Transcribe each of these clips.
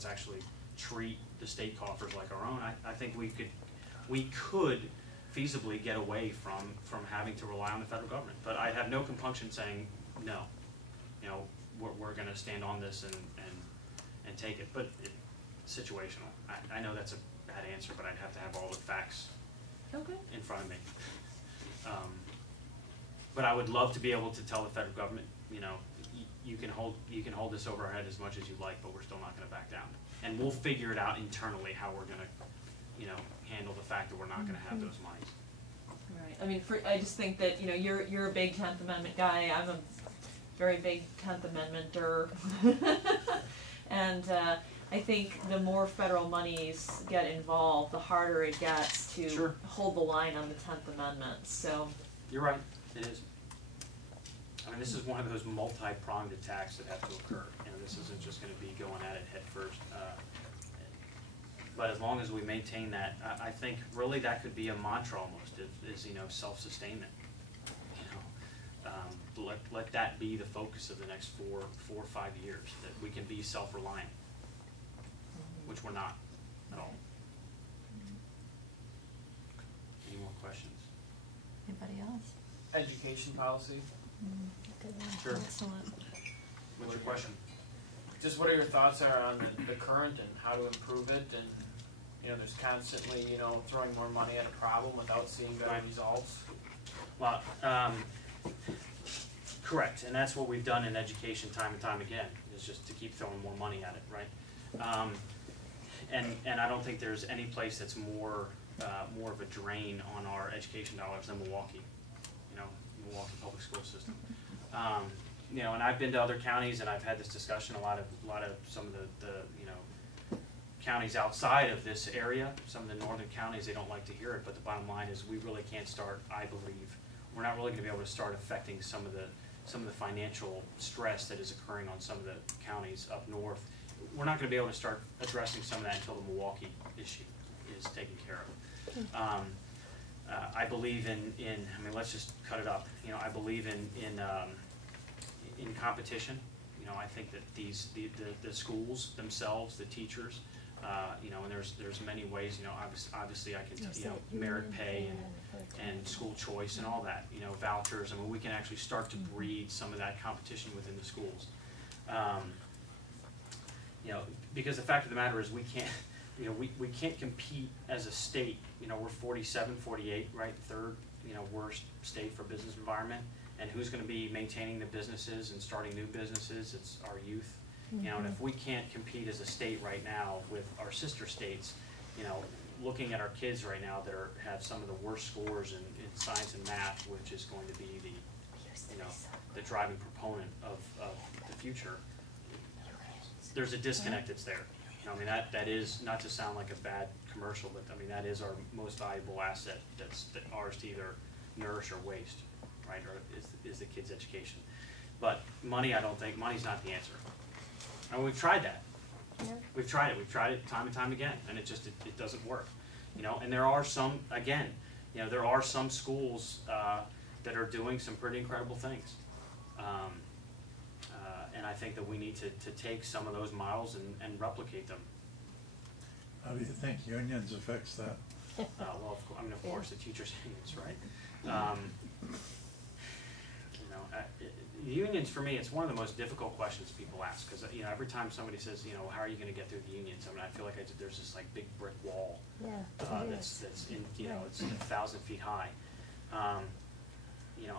let's actually treat the state coffers like our own. I think we could feasibly get away from having to rely on the federal government. But I have no compunction saying no. You know, we're going to stand on this and take it. But it's situational. I know that's a bad answer, but I'd have to have all the facts in front of me. But I would love to be able to tell the federal government, you know, you can hold this over our head as much as you like, but we're still not going to back down. And we'll figure it out internally how we're going to, you know, handle the fact that we're not going to have those monies. Right. I mean, I just think that, you know, you're a big 10th Amendment guy. I'm a very big 10th Amendmenter. And I think the more federal monies get involved, the harder it gets to hold the line on the 10th Amendment. So you're right. It is. I mean, this is one of those multi-pronged attacks that have to occur. You know, this isn't just going to be going at it head first. But as long as we maintain that, I think really that could be a mantra almost, is you know, self-sustainment. You know, let that be the focus of the next 4 or 5 years, that we can be self-reliant, which we're not at all. Any more questions? Anybody else? Education policy. Good one. Sure. Excellent. What's your question? Just what are your thoughts are on the current and how to improve it? And you know, there's constantly, you know, throwing more money at a problem without seeing better results. Well, correct, and that's what we've done in education time and time again, is just to keep throwing more money at it, right? And I don't think there's any place that's more of a drain on our education dollars than Milwaukee, you know, Milwaukee public school system. You know, and I've been to other counties and I've had this discussion. A lot of some of the you know, counties outside of this area, some of the northern counties, they don't like to hear it. But the bottom line is, we really can't start. I believe we're not really going to be able to start affecting some of the financial stress that is occurring on some of the counties up north. We're not going to be able to start addressing some of that until the Milwaukee issue is taken care of. I believe in I mean, let's just cut it up. You know, I believe in competition. You know, I think that the schools themselves, the teachers, you know, and there's many ways. You know, obviously I can, you know, merit pay and school choice and all that. You know, vouchers. I mean, we can actually start to breed some of that competition within the schools. You know, because the fact of the matter is, we can't. You know, we can't compete as a state. You know, we're 47, 48, right? Third, you know, worst state for business environment. And who's going to be maintaining the businesses and starting new businesses? It's our youth. You know, and if we can't compete as a state right now with our sister states, you know, looking at our kids right now that have some of the worst scores in science and math, which is going to be the, you know, the driving proponent of the future, there's a disconnect that's there. You know, I mean, that is, not to sound like a bad commercial, but I mean, that is our most valuable asset that's ours to either nourish or waste, right? Or is the kids' education. But money, I don't think, money's not the answer. And we've tried that. Yeah. We've tried it time and time again, and it doesn't work. You know, and there are some, again, you know, there are some schools that are doing some pretty incredible things. And I think that we need to take some of those models and replicate them. How do you think unions affects that? Well, of course, the teachers' unions, right? You know, unions, for me, it's one of the most difficult questions people ask, because, you know, every time somebody says, you know, how are you going to get through the unions? I mean, I feel like there's this like big brick wall that's in, you know, it's 1,000 feet high. You know,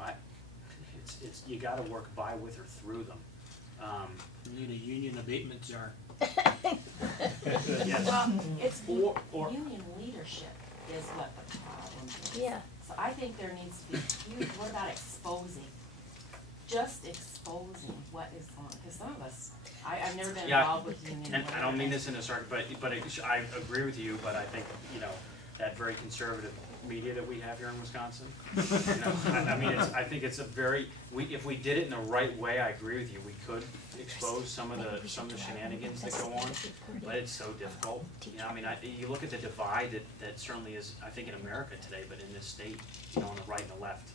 it's you got to work by, with, or through them. You need a union abatement jar. Yes. Well, it's or union leadership is what the problem is. Yeah. So I think there needs to be huge, what about exposing? Just exposing what is on, because some of us, I've never been involved with union. And I don't mean this in a certain, but I agree with you, but I think, you know, that very conservative media that we have here in Wisconsin, you know, I mean, I think it's a very, if we did it in the right way, I agree with you, we could expose some of the shenanigans that go on, but it's so difficult. You know, I mean, you look at the divide that certainly is, I think, in America today, but in this state, you know, on the right and the left,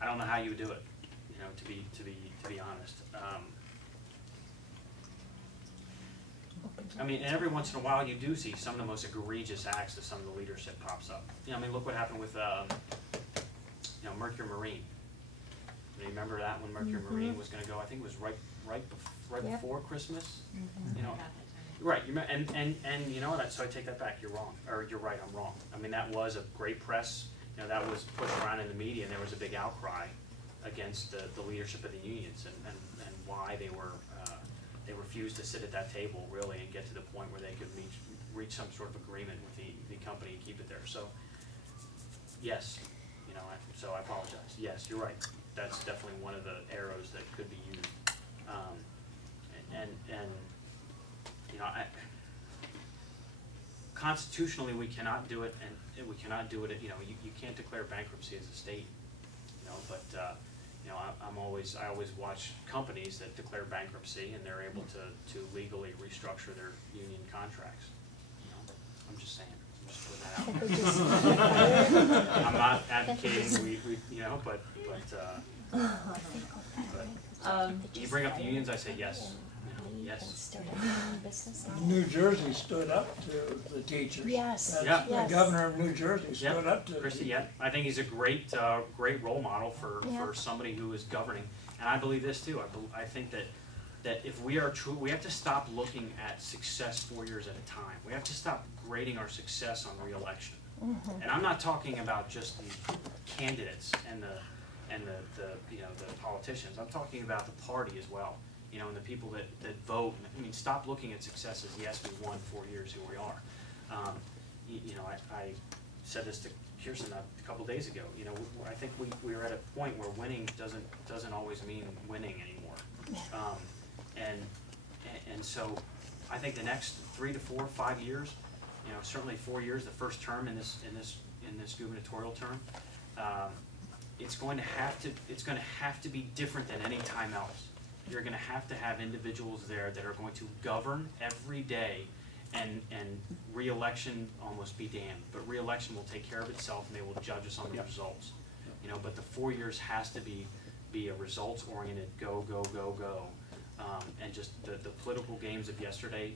I don't know how you would do it, you know, to be honest. I mean, and every once in a while you do see some of the most egregious acts of some of the leadership pops up. You know, I mean, look what happened with, you know, Mercury Marine. You remember that when Mercury Marine was going to go? I think it was right Yep. before Christmas. Mhm. You know, right? And you know what? So I take that back. You're wrong, or you're right. I'm wrong. I mean, that was a great press. You know, that was pushed around in the media, and there was a big outcry against the leadership of the unions and why they refused to sit at that table really and get to the point where they could reach some sort of agreement with the company and keep it there. So you know, so I apologize. Yes, you're right. That's definitely one of the arrows that could be used. And you know, constitutionally we cannot do it, and we cannot do it. You know, you can't declare bankruptcy as a state. You know, but you know, I always watch companies that declare bankruptcy and they're able to legally restructure their union contracts. You know, I'm just saying. I'm just putting that out. I'm not advocating we you know, but you bring up the unions, I say yes. You know, yes. New Jersey stood up to the teachers. Yes. Yeah. The governor of New Jersey stood up to. Christie, yeah, I think he's a great role model for somebody who is governing, and I believe this too. I think that if we are true, we have to stop looking at success 4 years at a time. We have to stop grading our success on re-election. And I'm not talking about just the candidates and the you know, the politicians. I'm talking about the party as well. You know, and the people that vote. I mean, stop looking at success as yes, we won 4 years, here we are. You know, I said this to Kirsten a couple days ago. You know, I think we are at a point where winning doesn't always mean winning anymore. And so I think the next 3 to 4, 5 years, you know, certainly 4 years, the first term in this gubernatorial term, it's going to have to be different than any time else. You're going to have individuals there that are going to govern every day, and re-election almost be damned. But re-election will take care of itself, and they will judge us on the results. You know, but the 4 years has to be a results-oriented go. And just the political games of yesterday,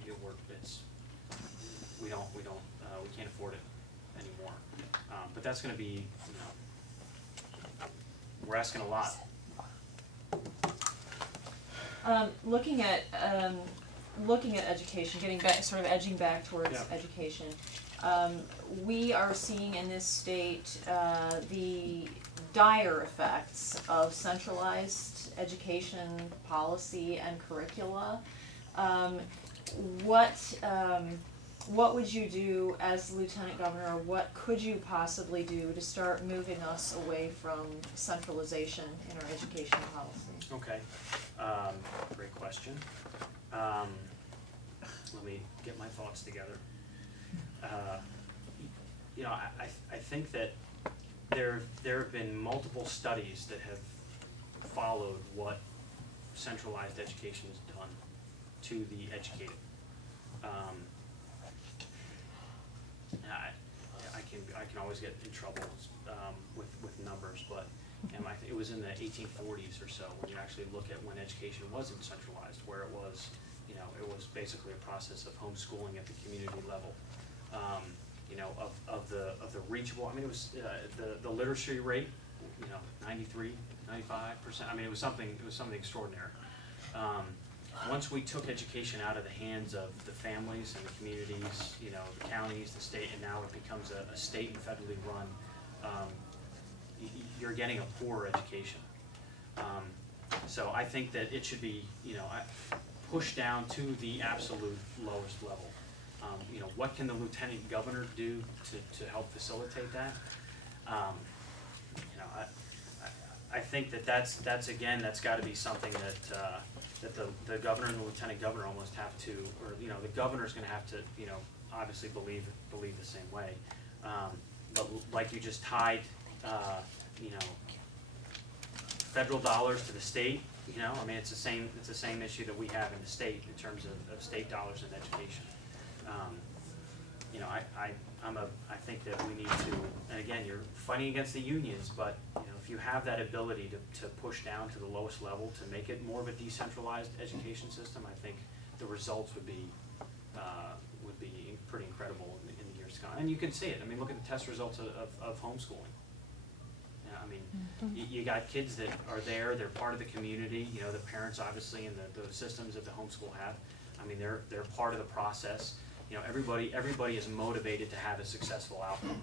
we can't afford it anymore. But that's going to be, you know, we're asking a lot. Looking at education, getting back, sort of edging back towards education, we are seeing in this state the dire effects of centralized education policy and curricula. What would you do as Lieutenant Governor, or what could you possibly do to start moving us away from centralization in our education policy? Okay, great question. Let me get my thoughts together. You know, I think that there have been multiple studies that have followed what centralized education has done to the educated. I can always get in trouble with numbers, but it was in the 1840s or so when you actually look at when education wasn't centralized, where it was, you know, it was basically a process of homeschooling at the community level. You know, of the reachable. I mean, it was the literacy rate, you know, 93, 95%. I mean, it was something extraordinary. Once we took education out of the hands of the families and the communities, you know, the counties, the state, and now it becomes a state and federally run, you're getting a poor education. So I think that it should be, you know, pushed down to the absolute lowest level. You know, what can the Lieutenant Governor do to help facilitate that? You know, I think that's got to be something that the governor and the lieutenant governor almost have to, or you know, the governor's going to have to, you know, obviously believe the same way. But like you just tied, you know, federal dollars to the state. You know, I mean, it's the same issue that we have in the state in terms of state dollars in education. You know, I think that we need to, and again, you're fighting against the unions, but you know, if you have that ability to push down to the lowest level to make it more of a decentralized education system, I think the results would be would be pretty incredible in the years to come. And you can see it. I mean, look at the test results of homeschooling. Yeah, I mean, you got kids that are there, they're part of the community, you know, the parents obviously and the systems that the homeschool have. I mean, they're part of the process. You know, everybody is motivated to have a successful outcome.